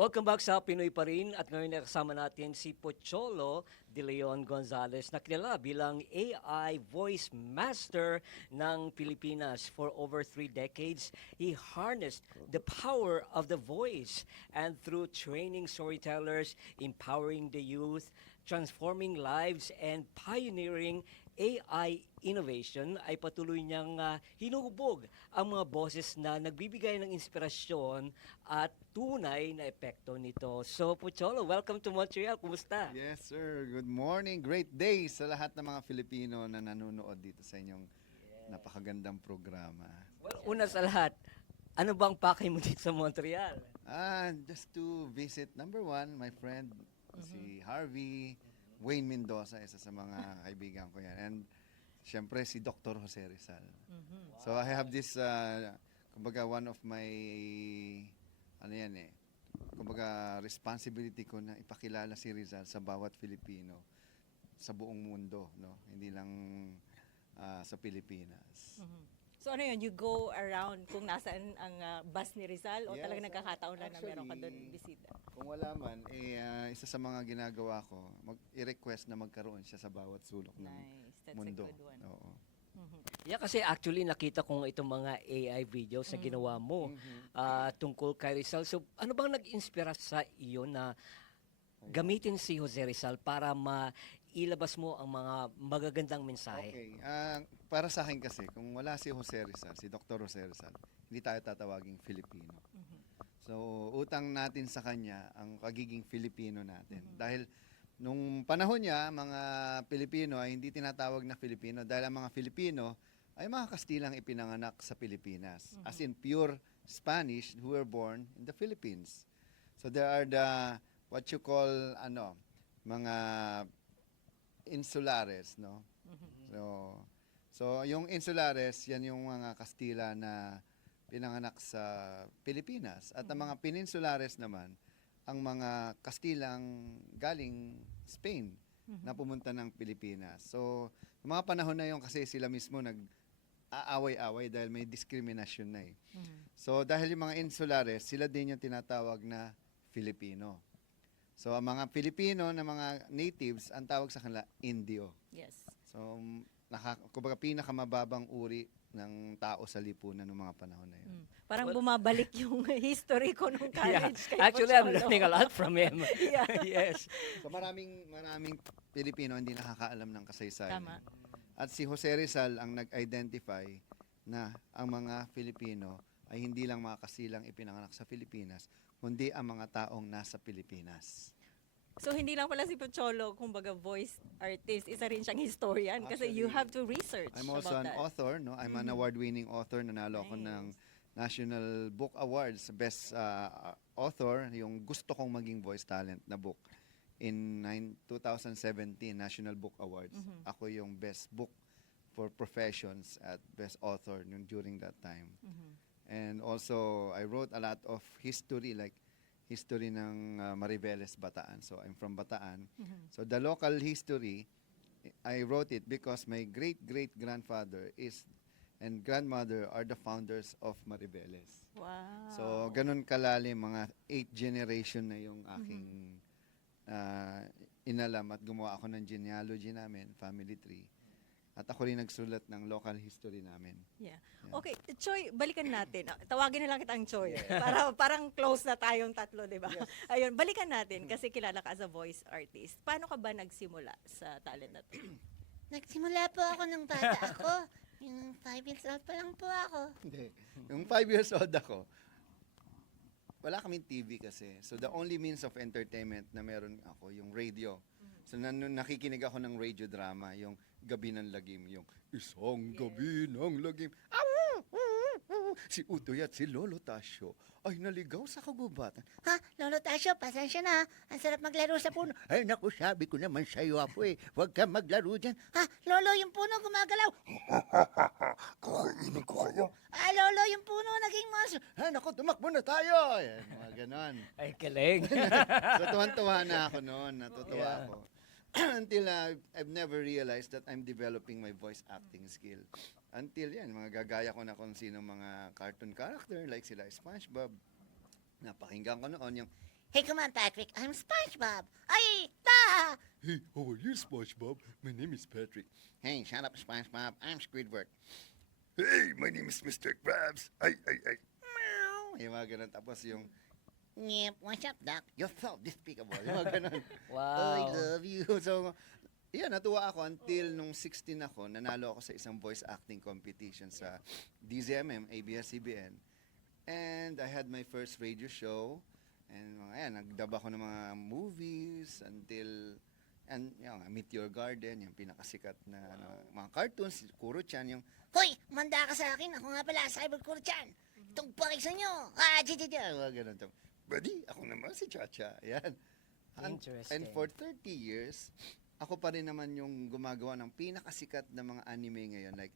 Welcome back sa Pinoy pa rin at ngayon nakasama natin si Pocholo De Leon Gonzalez na kilala bilang AI Voice Master ng Pilipinas. For over 3 decades, he harnessed the power of the voice and through training storytellers, empowering the youth, transforming lives, and pioneering AI innovation ay patuloy niyang hinuhubog ang mga boses na nagbibigay ng inspirasyon at tunay na epekto nito. So, Pocholo, welcome to Montreal. Kumusta? Yes, sir. Good morning. Great day sa lahat ng mga Filipino na nanonood dito sa inyong napakagandang programa. Well, una sa lahat, ano bang pakay mo dito sa Montreal? Just to visit, number one, my friend, si Harvey, Wayne Mendoza, isa sa mga kaibigan ko yan. And syempre si Dr. Jose Rizal. So I have this, kumbaga one of my, kumbaga responsibility ko na ipakilala si Rizal sa bawat Filipino sa buong mundo, no? Hindi lang sa Pilipinas. So ano yun, you go around kung nasaan ang bus ni Rizal o Yes, talagang nagkakataon lang na meron ka actually, doon bisita? Kung wala man, isa sa mga ginagawa ko, i-request na magkaroon siya sa bawat sulok ng Nice, that's mundo. a good one. Oo. Yeah, kasi actually nakita ko itong mga AI videos na ginawa mo tungkol kay Rizal. So, ano bang nag-inspira sa iyo na gamitin si Jose Rizal para mailabas mo ang mga magagandang mensahe? Okay. Para sa akin kasi, kung wala si Jose Rizal, si Dr. Jose Rizal, hindi tayo tatawaging Filipino. So, utang natin sa kanya ang pagiging Filipino natin. Dahil nung panahon niya, mga Pilipino ay hindi tinatawag na Filipino dahil ang mga Filipino ay mga Kastilang ipinanganak sa Pilipinas. As in pure Spanish who were born in the Philippines. So there are what you call mga insulares, no? So yung insulares, yan yung mga Kastila na pinanganak sa Pilipinas. At ang mga peninsulares naman, ang mga Kastilang galing Spain na pumunta ng Pilipinas. So, yung mga panahon na yun kasi sila mismo nag-aaway-away dahil may diskriminasyon na eh. So, dahil yung mga insulares, sila din yung tinatawag na Filipino. So, ang mga Filipino na mga natives, ang tawag sa kanila, Indio. Yes. So, kumbaga pinakamababang uri ng tao sa lipunan ng mga panahon na yun. Parang bumabalik yung history ko nung Yeah. college. Kay Actually, I'm Pocholo. learning a lot from him. Yeah. Yes. So maraming Pilipino hindi nakakaalam ng kasaysayan. Tama. At si Jose Rizal ang nag-identify na ang mga Filipino ay hindi lang mga kasilang ipinanganak sa Pilipinas, kundi ang mga taong nasa Pilipinas. So hindi lang pala si Pocholo, kumbaga voice artist, isa rin siyang historian kasi you Actually, have to research I'm also about an that. author, no? I'm an award-winning author, nanalo ako ng National Book Awards, Best Author, yung gusto kong maging voice talent na book. In 2017, National Book Awards. Ako yung best book for professions at best author during that time. And also, I wrote a lot of history, like history ng Mariveles, Bataan. So, I'm from Bataan. So, the local history, I wrote it because my great-great-grandfather and grandmother are the founders of Mariveles. Wow. So, ganun kalalim, mga 8 generation na yung aking inalam at gumawa ako ng genealogy namin, family tree. At ako rin nagsulat ng local history namin. Yeah. Okay, Choy, balikan natin. Tawagin na lang kitang Choy. Parang close na tayong tatlo, di ba? Ayun, balikan natin kasi kilala ka as a voice artist. Paano ka ba nagsimula sa talent na to? Nagsimula po ako nung bata ako. Yung 5 years old pa lang po ako. Hindi. Yung 5 years old ako, wala kaming TV kasi. So the only means of entertainment na meron ako, yung radio. So nakikinig ako ng radio drama, yung Gabi ng Lagim, yung Isang Gabi ng Lagim. Si Utoy at si Lolo Tasyo ay naligaw sa kagubatan. Ha? Lolo Tasyo, pasensya na. Ang sarap maglaro sa puno. Ay, naku, sabi ko naman sa'yo, Apo eh. Huwag kang maglaro dyan. Ha? Lolo, yung puno gumagalaw. Kakainin ko kayo. Ah, Lolo, yung puno naging monster. Ay, naku, tumakbo na tayo! Yan, mga ganon. Ay, galing. So, tuwan-tuwa na ako noon. Natutuwa ako. Until I've never realized that I'm developing my voice acting skill. Until yan, mga gagaya ko na kung sino mga cartoon character like sila SpongeBob. Napakinggan ko noon yung Hey, come on, Patrick. I'm SpongeBob. Ay, ta! Hey, how are you, SpongeBob? My name is Patrick. Hey, shut up, SpongeBob. I'm Squidward. Hey, my name is Mr. Krabs. Ay. Meow. Yung mga ganun. Tapos yung, Yep, what's up, Doc? you're so despicable. Yung mga ganun. I Wow. love you. So, yeah, natuwa ako until nung 16 ako, nanalo ako sa isang voice acting competition sa DZMM, ABS-CBN. And I had my first radio show. And ayan, nagdub ako ng mga movies until, and yung Meteor Garden, yung pinakasikat na mga cartoons, Kuro-chan, yung, Hoy, manda ka sa akin. Ako nga pala, Cyber Kurchan. Itong pakisa nyo. Ah, mga ganun. Buddy, ako naman si Chacha. Ayan. Interesting. And for 30 years, ako pa rin naman yung gumagawa ng pinakasikat na mga anime ngayon. Like,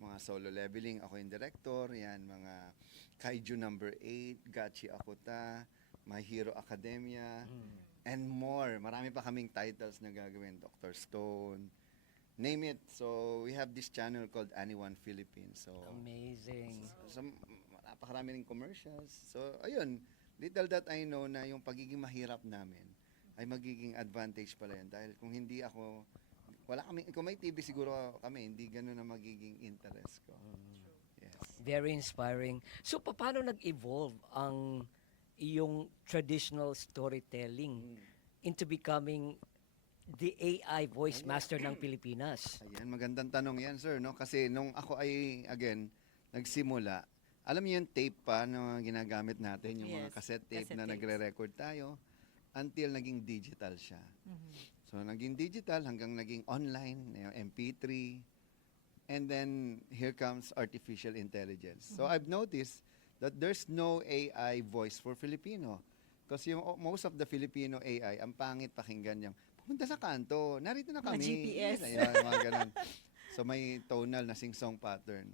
mga Solo Leveling, ako yung director. Yan, mga Kaiju number 8, Gachi Akuta, My Hero Academia, and more. Marami pa kaming titles na gagawin. Dr. Stone, name it. So, we have this channel called Anyone Philippines. So, Amazing. so napakarami ring commercials. So, ayun, little that I know na yung pagiging mahirap namin ay magiging advantage pala yun. Dahil kung hindi ako, wala kami, kung may TV siguro kami, hindi ganun na magiging interest ko. Yes. Very inspiring. So, paano nag-evolve ang iyong traditional storytelling into becoming the AI voice master ng Pilipinas? Ayan, magandang tanong yan, sir. No? Kasi nung ako ay, again, nagsimula, alam niyo yung tape pa na ginagamit natin, yung mga Yes, cassette tape cassette na tapes. nagre-record tayo, until naging digital siya. So, naging digital hanggang naging online, yung MP3, and then here comes artificial intelligence. So, I've noticed that there's no AI voice for Filipino. Kasi yung most of the Filipino AI, ang pangit pakinggan yung, pumunta sa kanto, narito na Mga kami. GPS. Ayun, mga ganun. So, may tonal na sing-song pattern.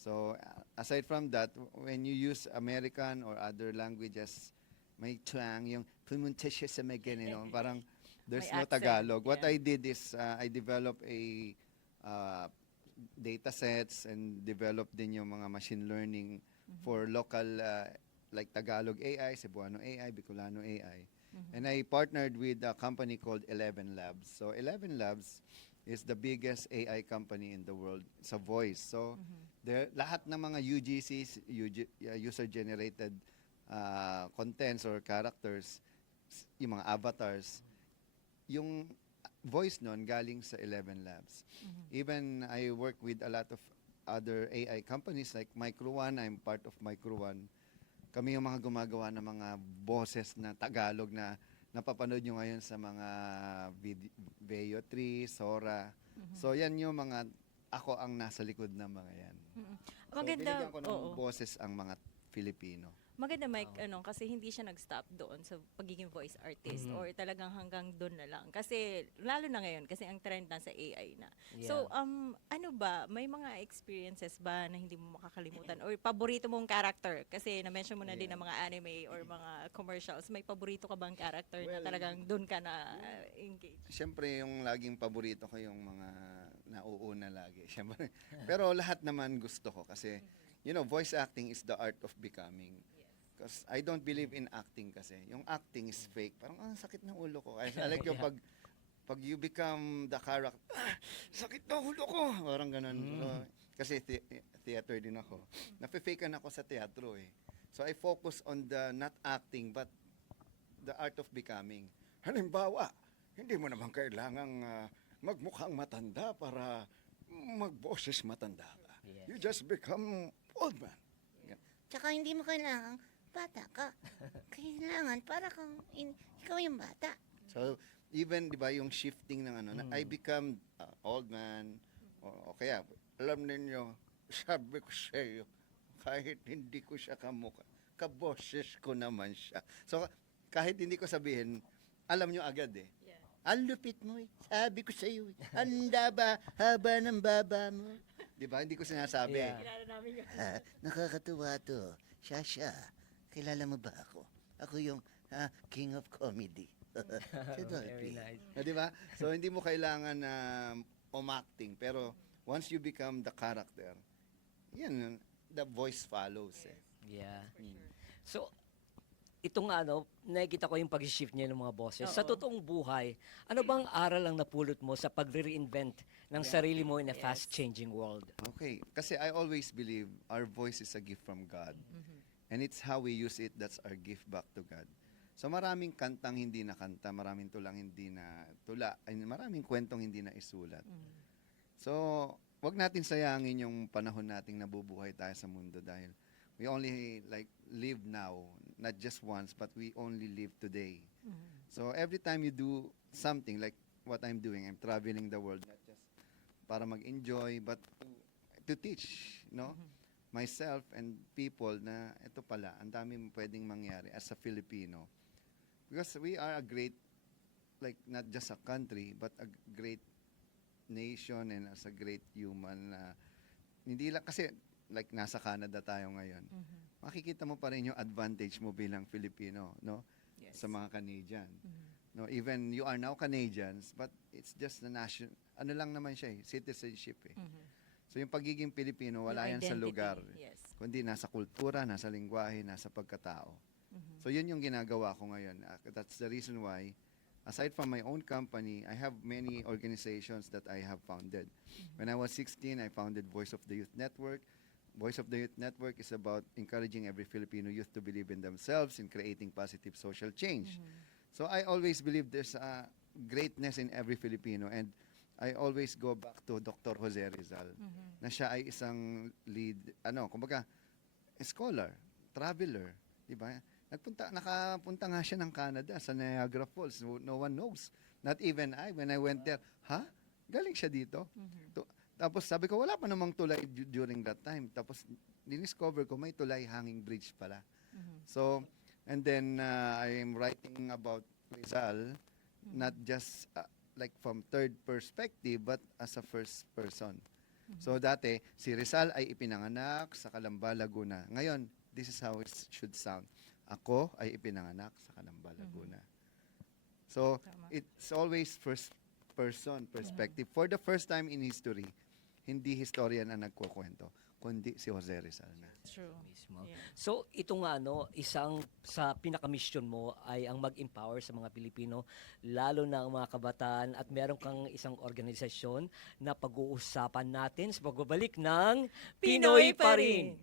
So, aside from that, when you use American or other languages, may twang, yung pumunta siya sa may ganun, parang there's May no accent, Tagalog. What yeah. I did is, I developed a data sets and developed din yung mga machine learning for local, like Tagalog AI, Cebuano AI, Bicolano AI. And I partnered with a company called 11 Labs. So 11 Labs is the biggest AI company in the world sa voice. So lahat ng mga UGCs, user-generated contents or characters, yung mga avatars, yung voice nun galing sa 11 Labs. Even I work with a lot of other AI companies like Micro One. I'm part of Micro One. Kami yung mga gumagawa ng mga boses na Tagalog na napapanood nyo ngayon sa mga Veo 3, Sora. So yan yung mga, ako ang nasa likod ng mga yan. So, Maganda, binigyan ko ng oo. boses ang mga Filipino. Maganda, Mike, kasi hindi siya nag-stop doon sa pagiging voice artist or talagang hanggang doon na lang. Kasi, lalo na ngayon, kasi ang trend na sa AI na. So, ano ba, may mga experiences ba na hindi mo makakalimutan? Or paborito mong character? Kasi na-mention mo na din ng mga anime or mga commercials. May paborito ka bang character na Well, talagang doon ka na engage? Siyempre, yung laging paborito ko yung mga nauuna lagi. Siyempre. Pero lahat naman gusto ko kasi, you know, voice acting is the art of becoming. Because I don't believe in acting kasi. Yung acting is fake. Parang, sakit ng ulo ko. I like yung pag you become the character, sakit ng ulo ko. Parang ganun. So, kasi theater din ako. Nafe-fakean ako sa teatro eh. So I focus on the not acting but the art of becoming. Halimbawa, hindi mo naman kailangang magmukhang matanda para magboses matanda ka. Yes. You just become old man. Tsaka hindi mo kailangan bata ka. Kailangan para kang ikaw yung bata. So, even, di ba, yung shifting ng ano, na I become old man, o kaya, alam ninyo, sabi ko sa iyo, kahit hindi ko siya kamukha, kaboses ko naman siya. So, kahit hindi ko sabihin, alam nyo agad eh. Ang lupit mo eh. Sabi ko sa iyo eh. Handa ba? Haba ng baba mo. Di ba, hindi ko sinasabi. Yeah. Nakakatuwa to. Shasha, kilala mo ba ako? Ako yung king of comedy. Very nice. Di ba? So, hindi mo kailangan na umacting. Pero, once you become the character, yan, the voice follows eh. Yeah. So, itong nakikita ko yung pag-shift niya ng mga boses. Sa Oo. totoong buhay, ano bang aral ang napulot mo sa pag-reinvent ng sarili mo in a Yes. fast-changing world? Okay, kasi I always believe our voice is a gift from God. And it's how we use it that's our gift back to God. So maraming kantang hindi na kanta, maraming tulang hindi na tula, ay maraming kwentong hindi na isulat. So, wag natin sayangin yung panahon nating nabubuhay tayo sa mundo dahil we only live now, not just once, but we only live today. So every time you do something like what I'm doing, I'm traveling the world, not just para mag-enjoy, but to teach, no? Myself and people na ito pala, ang daming pwedeng mangyari as a Filipino. Because we are a great, not just a country, but a great nation and as a great human na hindi lang, kasi nasa Canada tayo ngayon. Makikita mo pa rin yung advantage mo bilang Filipino, no? Yes. Sa mga Canadian. No, even you are now Canadians, but it's just the national, ano lang naman siya citizenship eh. So yung pagiging Pilipino, wala Yung yan sa identity. lugar. Yes. Kundi nasa kultura, nasa lingwahe, nasa pagkatao. So yun yung ginagawa ko ngayon. That's the reason why, aside from my own company, I have many organizations that I have founded. When I was 16, I founded Voice of the Youth Network. Voice of the Youth Network is about encouraging every Filipino youth to believe in themselves and creating positive social change. So I always believe there's a greatness in every Filipino, and I always go back to Dr. Jose Rizal na siya ay isang lead, kumbaga, scholar, traveler, di ba? Nakapunta nga siya ng Canada sa Niagara Falls. No one knows. Not even I. When I went there, galing siya dito. Tapos sabi ko, wala pa namang tulay during that time. Tapos diniscover ko, may tulay hanging bridge pala. So, and then I am writing about Rizal, not just from third perspective, but as a first person. So dati, si Rizal ay ipinanganak sa Calamba, Laguna. Ngayon, this is how it should sound. Ako ay ipinanganak sa Calamba, Laguna. So, Tama. it's always first person perspective. For the first time in history, hindi historian ang nagkukwento, kundi si Jose Rizal na. True. Mismo. Yeah. So, ito nga, isang sa pinaka-mission mo ay ang mag-empower sa mga Pilipino, lalo na ang mga kabataan, at meron kang isang organisasyon na pag-uusapan natin sa pagbabalik ng Pinoy pa rin.